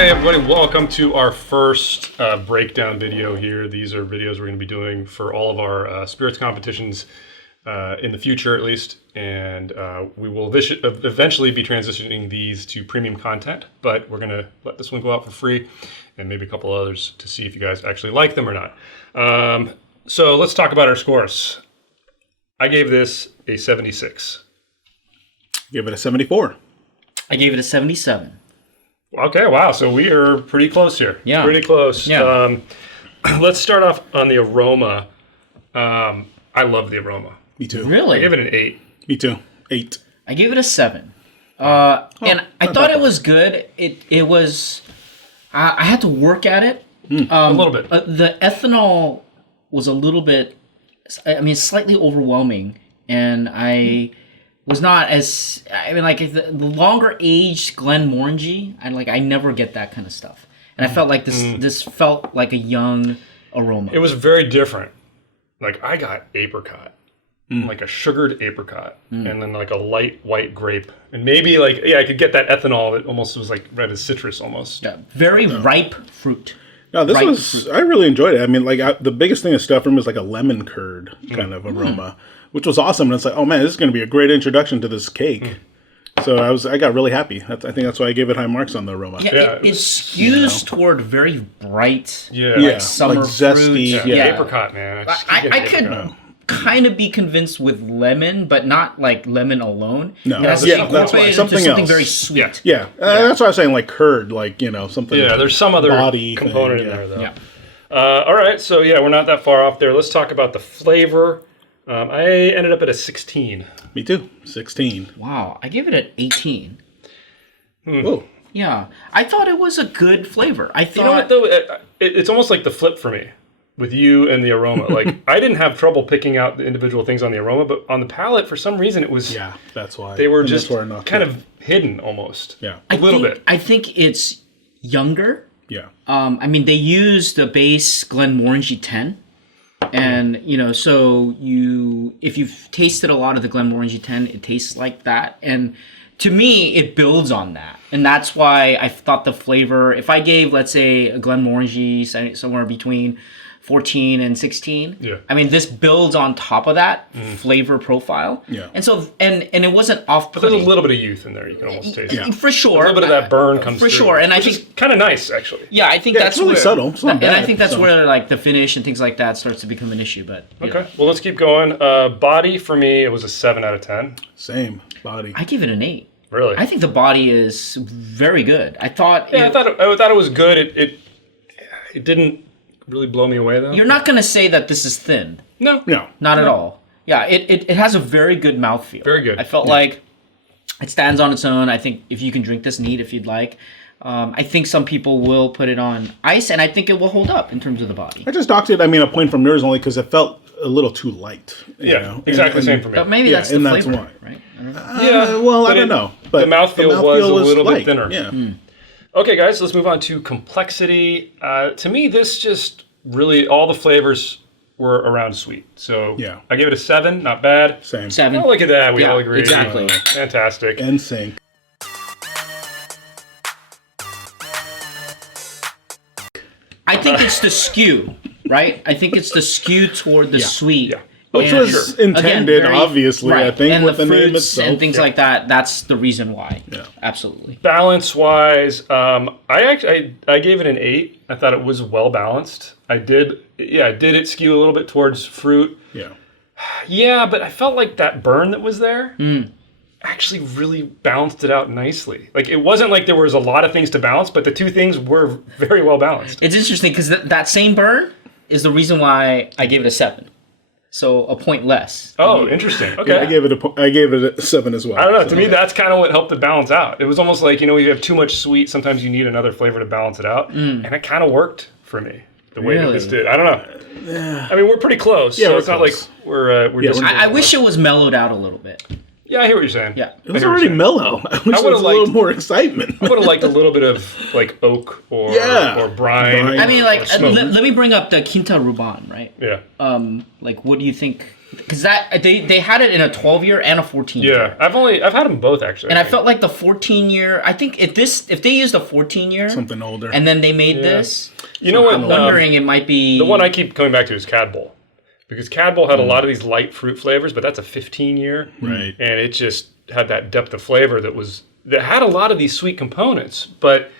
Okay, everybody, welcome to our first breakdown video here. These are videos we're going to be doing for all of our spirits competitions in the future, at least. And we will eventually be transitioning these to premium content, but we're going to let this one go out for free and maybe a couple others to see if you guys actually like them or not. So let's talk about our scores. I gave this a 76. Give it a 74. I gave it a 77. Okay, wow. So we are pretty close here. Yeah. Pretty close. Yeah. Let's start off on the aroma. I love the aroma. Me too. Really? I give it an 8. Me too. 8. I gave it a 7. And I thought it was good. It was... I had to work at it. A little bit. The ethanol was a little bit... I mean, slightly overwhelming. And I... was not as, I mean, like the longer aged Glenmorangie, I never get that kind of stuff, and I felt like this felt like a young aroma. It was very different. Like I got apricot, like a sugared apricot, and then like a light white grape, and maybe like I could get that ethanol that almost was like red as citrus almost. Yeah, very ripe fruit. No, this was, I really enjoyed it. I mean, like the biggest thing of stuff from was like a lemon curd kind of aroma, which was awesome. And it's like, oh man, this is going to be a great introduction to this cake. So I got really happy. I think that's why I gave it high marks on the aroma. Yeah, it skews toward very bright, Yeah, summer like zesty. fruit. Yeah, apricot, man. I could kind of be convinced with lemon, but not like lemon alone. No, it has to be incorporated into something very sweet. Yeah, that's why I was saying like curd, like something. Yeah, there's some other body component thing, in there though. Yeah. All right, so yeah, we're not that far off there. Let's talk about the flavor. I ended up at a 16. Me too. 16. Wow, I give it an 18. Whoa. Yeah, I thought it was a good flavor. I thought, You know what though? It's almost like the flip for me with you and the aroma. Like I didn't have trouble picking out the individual things on the aroma, but on the palate, for some reason, it was. Yeah, that's why They were just kind of hidden almost. Yeah. A little bit. I think it's younger. Yeah. I mean, they use the base Glenmorangie 10. And, so if you've tasted a lot of the Glenmorangie 10, it tastes like that. And to me, it builds on that. And that's why I thought the flavor, if I gave, let's say, a Glenmorangie somewhere between 14 and 16, I mean, this builds on top of that flavor profile. Yeah. And so, and it wasn't off-putting. But there's a little bit of youth in there. You can almost taste. Yeah. For sure. A little bit of that burn comes through. For sure. And I think kind of nice, actually. Yeah, I think that's it's really where, subtle. It's not and bad, I think that's where like the finish and things like that starts to become an issue. But Okay, well, let's keep going. Body, for me, it was a 7 out of 10. Same body. I give it an 8. Really? I think the body is very good. I thought. Yeah, I thought it was good. It didn't really blow me away, though. You're not going to say that this is thin. No. Not at all. Yeah, it has a very good mouthfeel. Very good. I felt like it stands on its own. I think if you can drink this neat, if you'd like. I think some people will put it on ice, and I think it will hold up in terms of the body. I just docked it, a point from yours only because it felt a little too light. Exactly the same for me. But maybe that's the and flavor, that's why. right? I don't know. Well, I don't know. But the mouthfeel was a little light. bit thinner. Yeah. Okay, guys, let's move on to complexity. To me, this just really, all the flavors were around sweet. So I gave it a 7, not bad. Same. 7. Oh, look at that. We all agree. Exactly. Fantastic. NSYNC. I think it's the skew, right? I think it's the skew toward the sweet. Yeah. Which was intended, obviously, right. I think, and with the name fruits itself. and things like that. That's the reason why. Yeah. Absolutely. Balance-wise, I gave it an 8. I thought it was well balanced. Did it skew a little bit towards fruit? Yeah. Yeah, but I felt like that burn that was there actually really balanced it out nicely. Like, it wasn't like there was a lot of things to balance, but the two things were very well balanced. It's interesting because that same burn is the reason why I gave it a 7. So a point less. Oh, interesting. Okay. Yeah, I gave it a 7 as well. I don't know. To me, that's kind of what helped it balance out. It was almost like, you have too much sweet. Sometimes you need another flavor to balance it out. And it kind of worked for me the way that this did. I don't know. I mean, we're pretty close. Yeah, so we're it's not close. like we're just. I wish it was mellowed out a little bit. Yeah, I hear what you're saying. Yeah. It was already mellow. I wish there was a little more excitement. I would have liked a little bit of like oak or brine. I mean, like, let let me bring up the Quinta Ruban, right? Yeah. Like, what do you think because they had it in a 12-year and a 14-year. Yeah, I've had them both actually. And I felt like the 14-year. I think if they used a 14-year, Something older. and then they made this, you know what? I'm wondering it might be The one I keep coming back to is Cad Bowl. Because Cad Bowl had a lot of these light fruit flavors, but that's a 15-year. Right. And it just had that depth of flavor that had a lot of these sweet components, but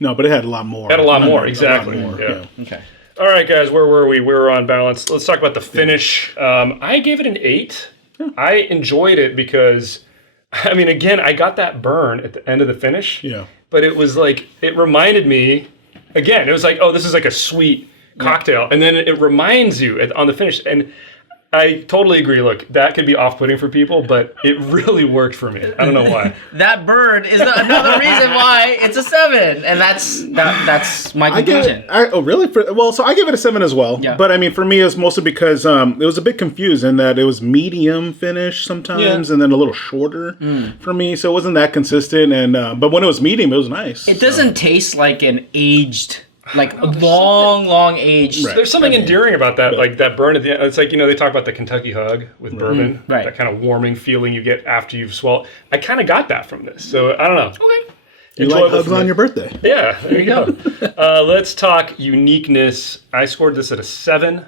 No, but it had a lot more. had a lot more, A lot exactly. more, Yeah. Okay. All right, guys, where were we? We were on balance. Let's talk about the finish. I gave it an 8. I enjoyed it because, I mean, again, I got that burn at the end of the finish. Yeah. But it was like, it reminded me, again, it was like, oh, this is like a sweet cocktail. And then it reminds you on the finish. And I totally agree. Look, that could be off-putting for people, but it really worked for me. I don't know why. That burn is another reason why it's a 7, and that's my conclusion. Oh, really? So I give it a 7 as well. Yeah. But I mean, for me, it's mostly because it was a bit confused in that it was medium finish sometimes, and then a little shorter for me. So it wasn't that consistent. And but when it was medium, it was nice. It doesn't taste like an aged, like a long aged. Right. There's something endearing about that, like that burn at the end. It's like, they talk about the Kentucky hug with bourbon, Right. that kind of warming feeling you get after you've swallowed. I kind of got that from this. So I don't know. Okay. You like hugs on your birthday. Yeah, there you go. Let's talk uniqueness. I scored this at a 7,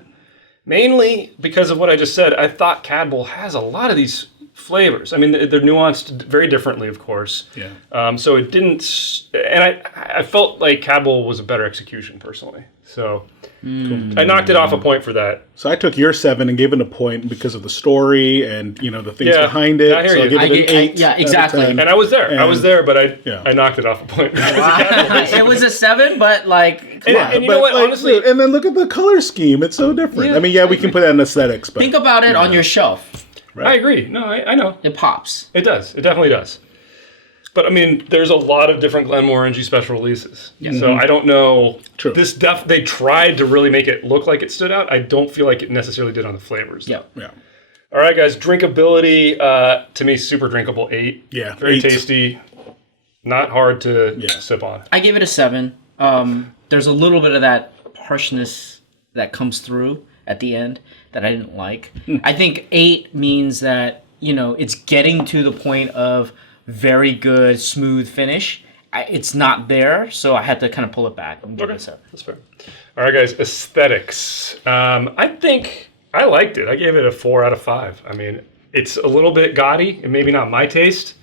mainly because of what I just said. I thought Cad Bowl has a lot of these flavors. I mean, they're nuanced very differently, of course. Yeah. So it didn't, and I felt like Cad Bowl was a better execution personally. So I knocked it off a point for that. So I took your 7 and gave it a point because of the story and the things Yeah, behind it. I hear so you. I give it an 8. Yeah, exactly. out of 10. And I was there. I was there, but Yeah. I knocked it off a point. It was a 7, but like, come on. And you know what? Honestly, and then look at the color scheme. It's so different. Yeah, I mean, we can put that in aesthetics, but Think about it on your shelf. I agree. No, I know. It pops. It does. It definitely does. But I mean, there's a lot of different Glenmorangie special releases. So I don't know. True. They tried to really make it look like it stood out. I don't feel like it necessarily did on the flavors. Yep. yeah. All right, guys. Drinkability, to me, super drinkable. 8. Yeah, Very 8. tasty. Not hard to sip on. I gave it a 7. There's a little bit of that harshness that comes through at the end that I didn't like. I think 8 means that, it's getting to the point of very good, smooth finish. It's not there, so I had to kind of pull it back and give it a 7. That's fair. All right, guys. Aesthetics. I think I liked it. I gave it a 4 out of 5. I mean, it's a little bit gaudy and maybe not my taste,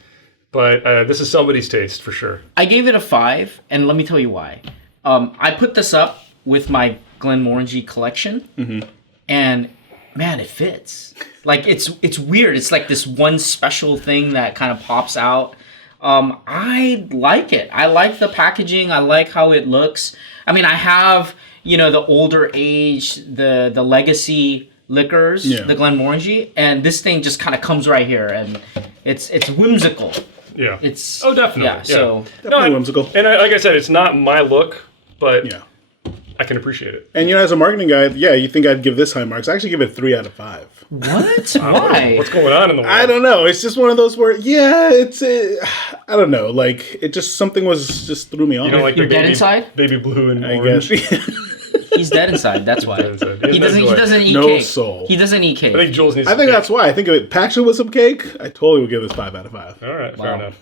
but this is somebody's taste for sure. I gave it a 5, and let me tell you why. I put this up with my Glenmorangie collection, and man, it fits. Like, it's weird. It's like this one special thing that kind of pops out. I like it. I like the packaging. I like how it looks. I mean, I have, the older age, the legacy liquors, the Glenmorangie, and this thing just kind of comes right here, and it's whimsical. Yeah. It's definitely. yeah. So Definitely whimsical. And like I said, it's not my look, but Yeah. I can appreciate it. And as a marketing guy, you think I'd give this high marks. I actually give it 3 out of 5. what? Why? What's going on in the world? I don't know. It's just one of those where, it's, I don't know. Like, it just, something was just threw me off. You don't like You're the dead baby, inside? baby blue and I orange? guess. He's dead inside. That's why. Dead inside. He doesn't. He doesn't eat No cake. soul. He doesn't eat cake. I think Jules needs. I think that's why. I think if it packed with some cake, I totally would give this 5 out of 5. All right, fair Wow. enough.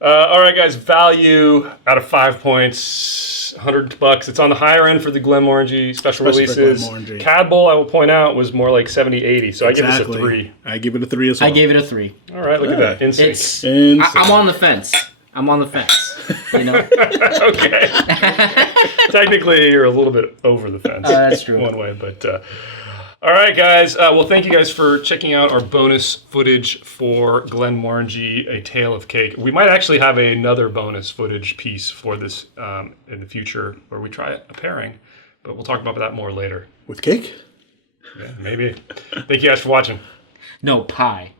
All right, guys. Value out of 5 points, $100. It's on the higher end for the Glenmorangie special Especially for releases. Glenmorangie. Cad Bowl, I will point out, was more like 70, 80. So I give this a 3. I give it a 3 as well. I gave it a 3. All right, look at that. In sync. It's. Insane. I'm on the fence. I'm on the fence. Okay. Technically, you're a little bit over the fence. That's true. One way, but all right, guys. Well, thank you guys for checking out our bonus footage for Glenmorangie, A Tale of Cake. We might actually have another bonus footage piece for this in the future where we try a pairing, but we'll talk about that more later. With cake? Yeah, maybe. Thank you guys for watching. No pie.